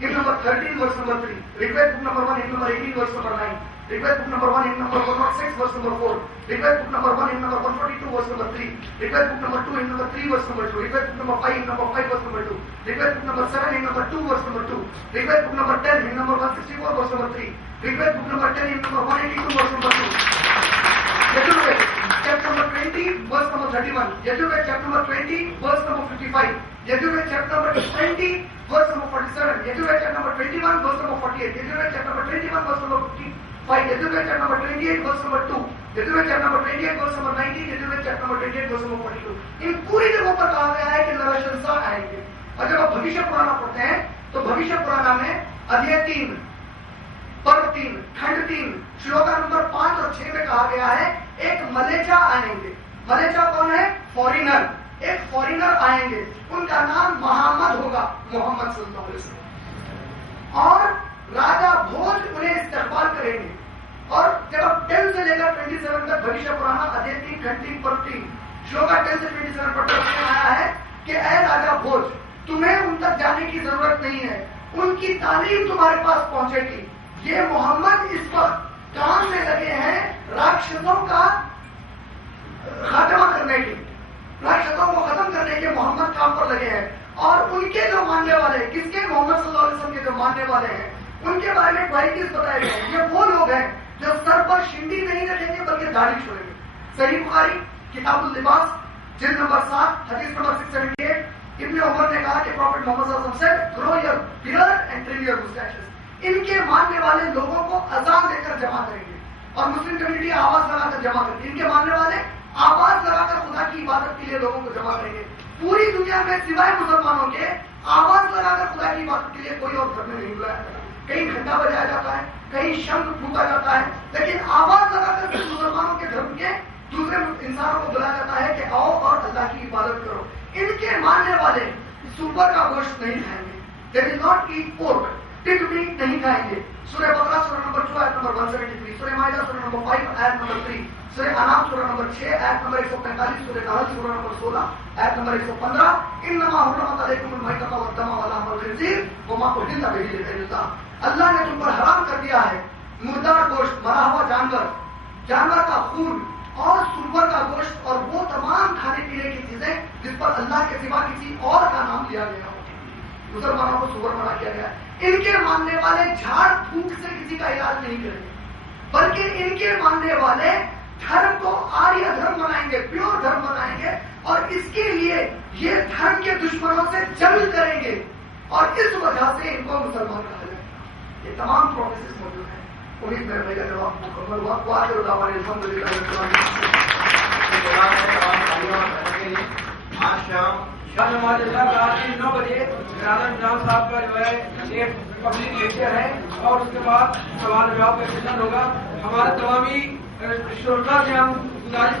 hymn number 13, verse number 3. Request book number 1, hymn number 18, verse number 9. Request book number 1, hymn number 106, verse number 4. Request book number 1, hymn number 142, verse number 3. Request book number 2, hymn number 3, verse number 2. Request book number 5, hymn number 5, verse number 2. Request book number 7, hymn number 2, verse number 2. Request book number 10, hymn number 164, verse number 3. Request book number 10, hymn number 182, verse number 2. Yajurved, chapter number 20, verse number 31. Yajurved, chapter number 20, verse number 55. Yajurved, chapter number 20, verse number 47. Yajurved, chapter number 21, verse number 48. Yajurved, chapter number 21, verse number 55. Yajurved, chapter number 28, verse number 2. Yajurved, chapter number 28, verse number 19. Yajurved, chapter number 28, verse number 42. इन पूरी जगहों पर कहा गया है कि नरशंसा आएंगे। और जब आप भविष्य पुराना पढ़ते हैं तो भविष्य पुराना में अध्याय 3, पर्व 3, खंड 3, श्लोक नंबर 5 और 6 में कहा गया है एक मलेचा आएंगे। मलेचा कौन है? फॉरिनर। एक फॉरिनर आएंगे, उनका नाम मोहम्मद होगा, मोहम्मद सल्लल्लाहु अलैहि वसल्लम। और राजा भोज उन्हें इस्तकबाल करेंगे। और जब आप 10 से लेकर 27 तक भविष्य पुराना अध्याय 3 खंड 3 पर्व 3 श्लोक 10 से 27 पढ़ते आया है कि ऐ राजा भोज, तुम्हें उन तक जाने की जरूरत नहीं है, उनकी तालीम तुम्हारे पास पहुंचेगी। ये मोहम्मद इस वक्त काम से लगे हैं राक्षसों का खात्मा करने के, राक्षसों को खत्म करने के मोहम्मद काम पर लगे हैं। और उनके जो मानने वाले, किसके? मोहम्मद सल्लल्लाहु अलैहि वसल्लम के जो मानने वाले हैं, उनके बारे में बड़ी चीज बताई गई है। ये वो लोग हैं जो सर पर शिंदी नहीं रखेंगे बल्कि दाढ़ी छोड़ेंगे। सही बुखारी किताबुल लिबास जिल्द नंबर 7 हदीस नंबर 678। इब्न उमर ने कहा कि प्रॉफेट मोहम्मद सल्लल्लाहु अलैहि वसल्लम said, grow your beard and trim your moustaches. इनके मानने वाले लोगों को अजान देकर जमा करेंगे और मुस्लिम कम्युनिटी आवाज लगाकर जमा करेंगे। इनके मानने वाले आवाज लगाकर खुदा की इबादत के लिए लोगों को जमा करेंगे। पूरी दुनिया में सिवाय मुसलमानों के आवाज लगाकर खुदा की इबादत के लिए कोई और धर्म नहीं बुलाया जाता। कहीं घंटा बजाया जाता है, कहीं शंख फूंका जाता है, लेकिन आवाज लगाकर सिर्फ मुसलमानों के धर्म के दूसरे इंसानों को बुलाया जाता है कि आओ और अल्लाह की इबादत करो। इनके मानने वाले सुअर का गोश्त नहीं खाएंगे। They will not eat pork, pig meet नहीं खाएंगे। सूरह बकरा सूरह नंबर 2 आयत नंबर 173, सूरह माइदा सूरह नंबर 5 आयत नंबर 3, सूरह अनाम सूरह नंबर 6 आयत नंबर 145, सूरह नहल सूरह नंबर 16 आयत नंबर 115। इन्नमा हुर्रिमत अलैकुमुल मैततु वद्दम व लहमुल खिंजीर वमा उहिल्ला बिही लिगैरिल्लाह। अल्लाह ने तुम पर हराम कर दिया है मुर्दार गोश्त, मरा हुआ जानवर, जानवर का खून और सुअर का गोश्त और वो तमाम खाने पीने की चीजें जिस पर अल्लाह के सिवा किसी और का नाम लिया गया हो। मुसलमानों को सुअर मना किया गया। इनके मानने वाले झाड़ फूंक से किसी का इलाज नहीं करेंगे, बल्कि इनके मानने वाले धर्म को आर्य धर्म बनाएंगे, प्योर धर्म बनाएंगे और इसके लिए ये धर्म के दुश्मनों से जंग करेंगे और इस वजह से इनको मुसलमान कहा जाएगा। ये तमाम प्रोसेस मौजूद है। उम्मीद में मेरा जवाब मुकम्मल हुआ। आज शाम नमाज 9 बजे राना साहब का जो है एक पब्लिक लेक्चर है और उसके बाद सवाल जवाब का सेशन होगा। हमारे तमामी श्रोता से हम गुजारिश